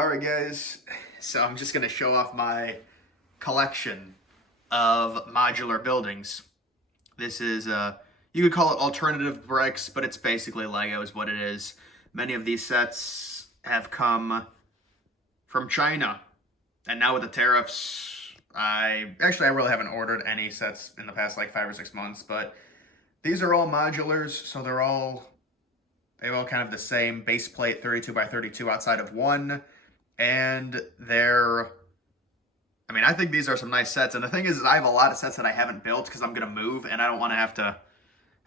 Alright guys, so I'm just going to show off my collection of modular buildings. This is, you could call it alternative bricks, but it's basically Lego is what it is. Many of these sets have come from China, and now with the tariffs, I really haven't ordered any sets in the past like 5 or 6 months, but these are all modulars, so they're all kind of the same base plate 32 by 32 outside of one. And I think these are some nice sets. And the thing is I have a lot of sets that I haven't built because I'm going to move and I don't want to have to,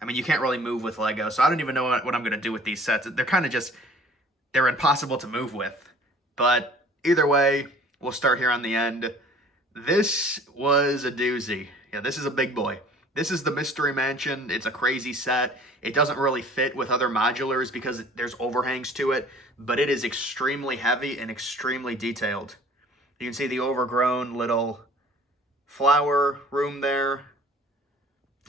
you can't really move with Lego. So I don't even know what I'm going to do with these sets. They're kind of just, they're impossible to move with. But either way, we'll start here on the end. This was a doozy. Yeah, this is a big boy. This is the Mystery Mansion. It's a crazy set. It doesn't really fit with other modulars because there's overhangs to it, but it is extremely heavy and extremely detailed. You can see the overgrown little flower room there,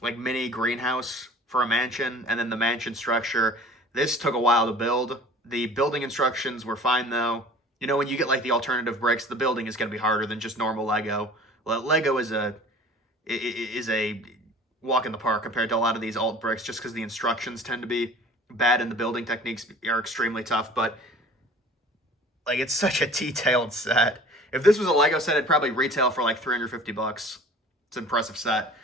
like mini greenhouse for a mansion, and then the mansion structure. This took a while to build. The building instructions were fine though. You know, when you get like the alternative bricks, the building is going to be harder than just normal Lego. Well, Lego is a walk in the park compared to a lot of these alt bricks just because the instructions tend to be bad and the building techniques are extremely tough, but like it's such a detailed set. If this was a Lego set, it'd probably retail for like 350 bucks. It's an impressive set.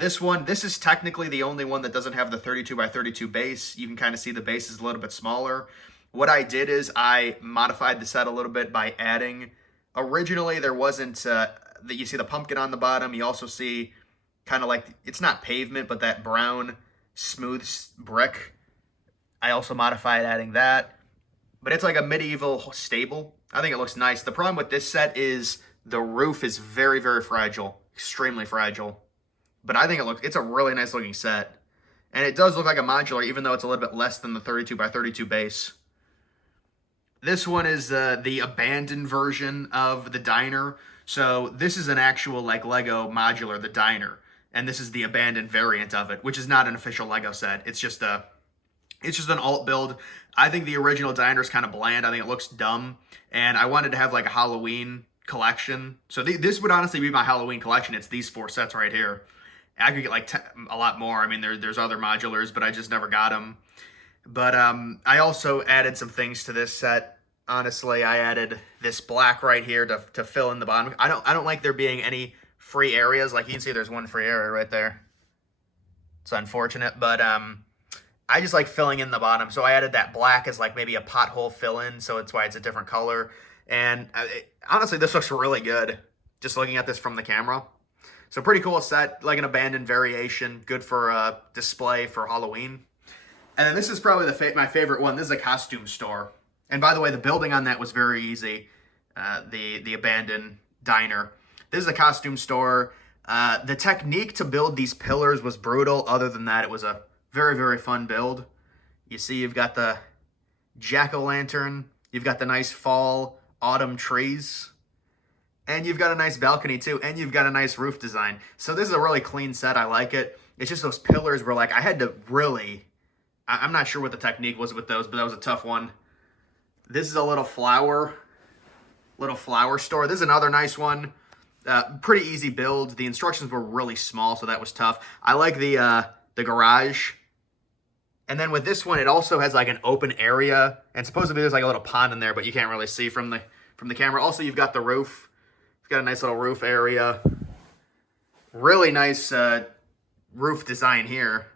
This is technically the only one that doesn't have the 32 by 32 base. You can kind of see the base is a little bit smaller. What I did is I modified the set a little bit by adding, originally there wasn't, you see the pumpkin on the bottom. You also see kind of like, it's not pavement, but that brown smooth brick. I also modified adding that, but it's like a medieval stable. I think it looks nice. The problem with this set is the roof is very, very fragile, extremely fragile, but I think it's a really nice looking set. And it does look like a modular, even though it's a little bit less than the 32 by 32 base. This one is the abandoned version of the diner. So this is an actual like Lego modular, the diner. And this is the abandoned variant of it, which is not an official Lego set. It's just an alt build. I think the original diner is kind of bland. I think it looks dumb. And I wanted to have like a Halloween collection. So this would honestly be my Halloween collection. It's these 4 sets right here. I could get like a lot more. I mean, there's other modulars, but I just never got them. But I also added some things to this set. Honestly, I added this black right here to fill in the bottom. I don't like there being any free areas. Like you can see there's one free area right there. It's unfortunate, but I just like filling in the bottom. So I added that black as like maybe a pothole fill in, so it's why it's a different color. And honestly, this looks really good just looking at this from the camera. So pretty cool set, like an abandoned variation, good for display for Halloween. And then this is probably my favorite one. This is a costume store. And by the way, the building on that was very easy, the abandoned diner. This is a costume store. The technique to build these pillars was brutal. Other than that, it was a very, very fun build. You see you've got the jack-o'-lantern. You've got the nice fall, autumn trees. And you've got a nice balcony too. And you've got a nice roof design. So this is a really clean set. I like it. It's just those pillars were like, I had to really, I'm not sure what the technique was with those, but that was a tough one. This is a little flower store. This is another nice one. Pretty easy build. The instructions were really small, so that was tough. I like the garage. And then with this one, it also has like an open area, and supposedly there's like a little pond in there, but you can't really see from the camera. Also, you've got the roof. It's got a nice little roof area. Really nice roof design here.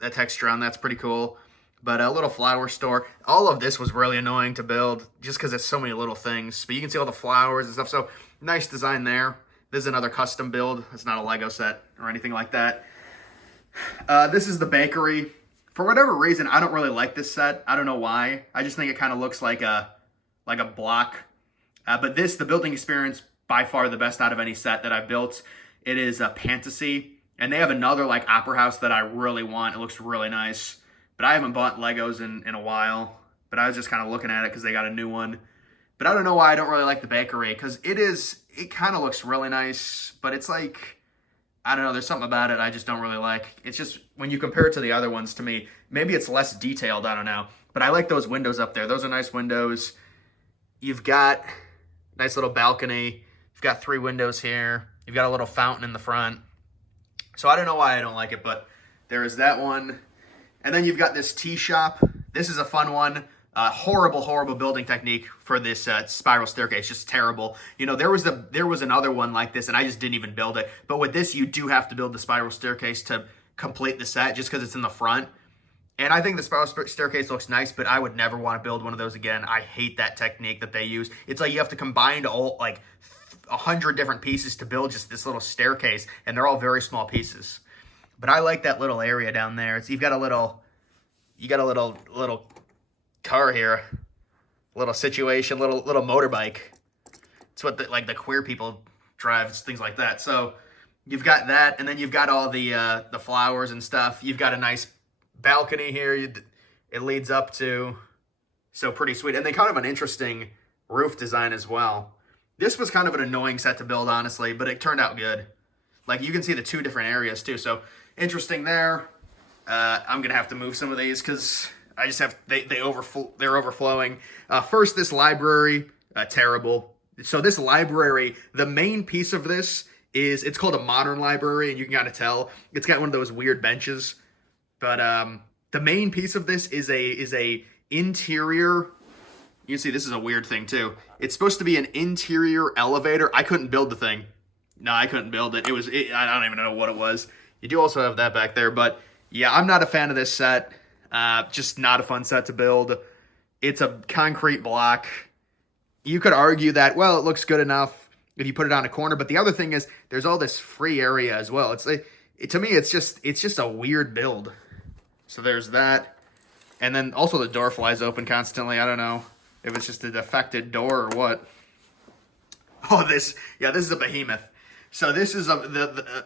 That texture on that's pretty cool. But a little flower store. All of this was really annoying to build just because there's so many little things. But you can see all the flowers and stuff. So nice design there. This is another custom build. It's not a Lego set or anything like that. This is the bakery. For whatever reason, I don't really like this set. I don't know why. I just think it kind of looks like a block. But the building experience, by far the best out of any set that I've built. It is a fantasy. And they have another like opera house that I really want. It looks really nice. But I haven't bought Legos in a while. But I was just kind of looking at it because they got a new one. But I don't know why I don't really like the bakery. Because it kind of looks really nice. But it's like, I don't know, there's something about it I just don't really like. It's just, when you compare it to the other ones, to me, maybe it's less detailed, I don't know. But I like those windows up there. Those are nice windows. You've got nice little balcony. You've got 3 windows here. You've got a little fountain in the front. So I don't know why I don't like it, but there is that one. And then you've got this tea shop. This is a fun one. Horrible building technique for this spiral staircase. Just terrible. You know, there was another one like this, and I just didn't even build it. But with this, you do have to build the spiral staircase to complete the set, just because it's in the front. And I think the spiral staircase looks nice, but I would never want to build one of those again. I hate that technique that they use. It's like you have to combine all like 100 different pieces to build just this little staircase, and they're all very small pieces. But I like that little area down there. You've got a little car here, little situation, little motorbike. It's what the queer people drive, things like that. So you've got that, and then you've got all the flowers and stuff. You've got a nice balcony here. It leads up to, so pretty sweet. And they kind of an interesting roof design as well. This was kind of an annoying set to build, honestly, but it turned out good. Like, you can see the 2 different areas too. So interesting there. I'm gonna have to move some of these because I just have they're overflowing. First, this library, terrible. So this library, the main piece of this is, it's called a modern library, and you can kind of tell it's got one of those weird benches. But the main piece of this is a interior. You can see this is a weird thing too. It's supposed to be an interior elevator. I couldn't build the thing. No, I couldn't build it. I don't even know what it was. You do also have that back there, but yeah, I'm not a fan of this set. Just not a fun set to build. It's a concrete block. You could argue that, well, it looks good enough if you put it on a corner, but the other thing is there's all this free area as well. To me, it's just a weird build. So there's that. And then also the door flies open constantly. I don't know if it's just a defected door or what. Oh, this is a behemoth. So this is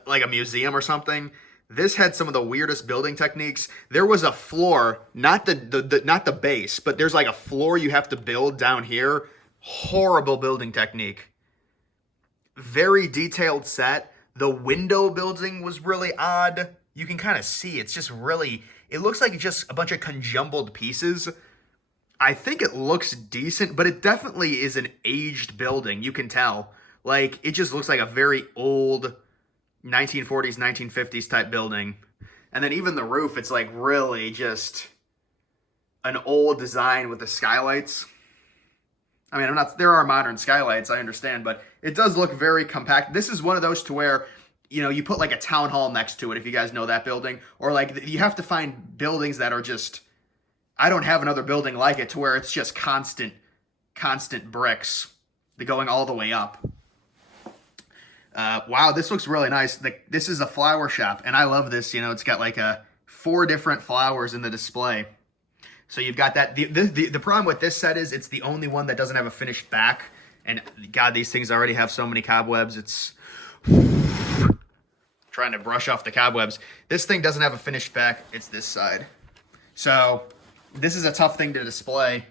like a museum or something. This had some of the weirdest building techniques. There was a floor, not the base, but there's like a floor you have to build down here. Horrible building technique. Very detailed set. The window building was really odd. You can kind of see it's just really, it looks like just a bunch of conjumbled pieces. I think it looks decent, but it definitely is an aged building. You can tell. Like, it just looks like a very old 1940s, 1950s type building. And then even the roof, it's like really just an old design with the skylights. I mean, there are modern skylights, I understand, but it does look very compact. This is one of those to where, you know, you put like a town hall next to it, if you guys know that building. Or like, you have to find buildings that are just, I don't have another building like it to where it's just constant bricks. They're going all the way up. Wow, this looks really nice. This is a flower shop, and I love this. You know, it's got like 4 different flowers in the display. So you've got that. The problem with this set is it's the only one that doesn't have a finished back. And God, these things already have so many cobwebs. It's trying to brush off the cobwebs. This thing doesn't have a finished back. It's this side. So this is a tough thing to display.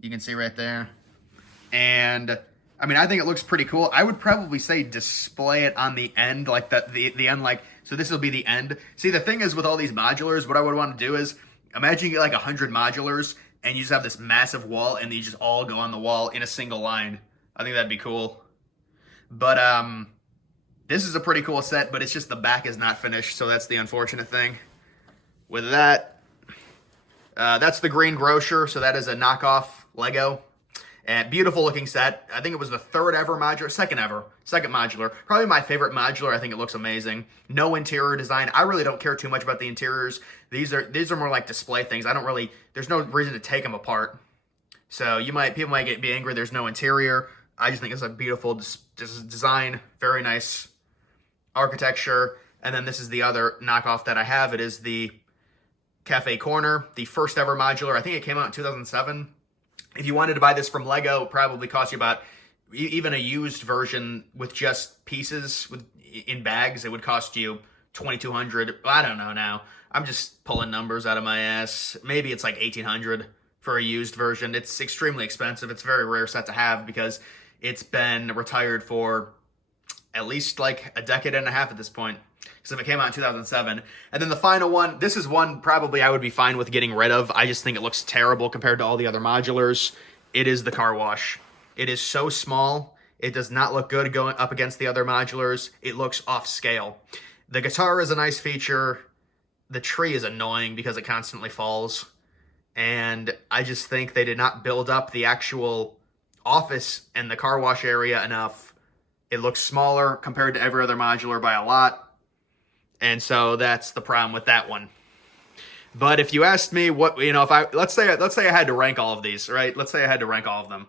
You can see right there. And I mean, I think it looks pretty cool. I would probably say display it on the end, like the end, like, so this will be the end. See, the thing is with all these modulars, what I would want to do is, imagine you get like 100 modulars, and you just have this massive wall, and you just all go on the wall in a single line. I think that'd be cool. But this is a pretty cool set, but it's just the back is not finished, so that's the unfortunate thing. With that, that's the Green Grocer, so that is a knockoff Lego. And beautiful looking set. I think it was the second modular. Probably my favorite modular. I think it looks amazing. No interior design. I really don't care too much about the interiors. These are more like display things. There's no reason to take them apart. So people might be angry there's no interior. I just think it's a beautiful design. Very nice architecture. And then this is the other knockoff that I have. It is the Cafe Corner, the first ever modular. I think it came out in 2007. If you wanted to buy this from Lego, it probably cost you about, even a used version with just pieces in bags, it would cost you $2,200. I don't know now. I'm just pulling numbers out of my ass. Maybe it's like $1,800 for a used version. It's extremely expensive. It's a very rare set to have because it's been retired for at least like a decade and a half at this point. Because if it came out in 2007. And then the final one, this is one probably I would be fine with getting rid of. I just think it looks terrible compared to all the other modulars. It is the car wash. It is so small. It does not look good going up against the other modulars. It looks off scale. The guitar is a nice feature. The tree is annoying because it constantly falls. And I just think they did not build up the actual office and the car wash area enough. It looks smaller compared to every other modular by a lot. And so that's the problem with that one. But if you asked me what, you know, if I, let's say I had to rank all of these, right? Let's say I had to rank all of them.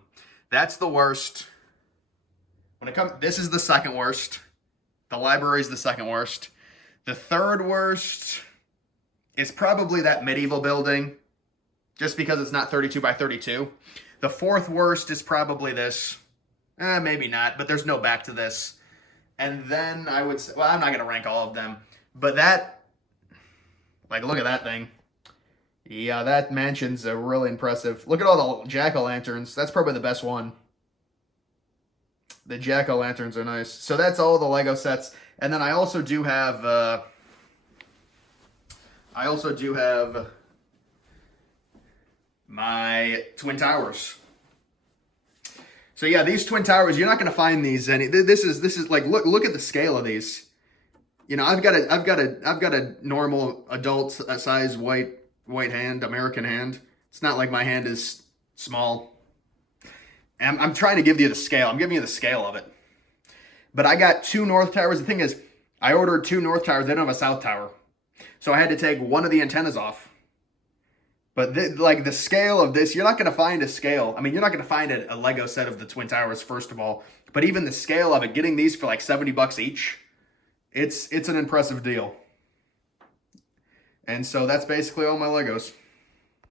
That's the worst. When it comes, this is the second worst. The library is the second worst. The third worst is probably that medieval building, just because it's not 32 by 32. The fourth worst is probably this. Maybe not, but there's no back to this. And then I would say, well, I'm not going to rank all of them, but that, like, look at that thing. Yeah, that mansion's really impressive. Look at all the jack-o'-lanterns. That's probably the best one. The jack-o'-lanterns are nice. So that's all the Lego sets. And then I also do have my Twin Towers. So yeah, these Twin Towers, you're not going to find these any. This is like, look at the scale of these. You know, I've got a normal adult size white hand, American hand. It's not like my hand is small. And I'm trying to give you the scale. I'm giving you the scale of it. But I got 2 North Towers. The thing is, I ordered 2 North Towers. They don't have a South Tower. So I had to take one of the antennas off. But like the scale of this, you're not going to find a scale. I mean, you're not going to find a Lego set of the Twin Towers, first of all. But even the scale of it, getting these for like $70 each, it's an impressive deal. And so that's basically all my Legos.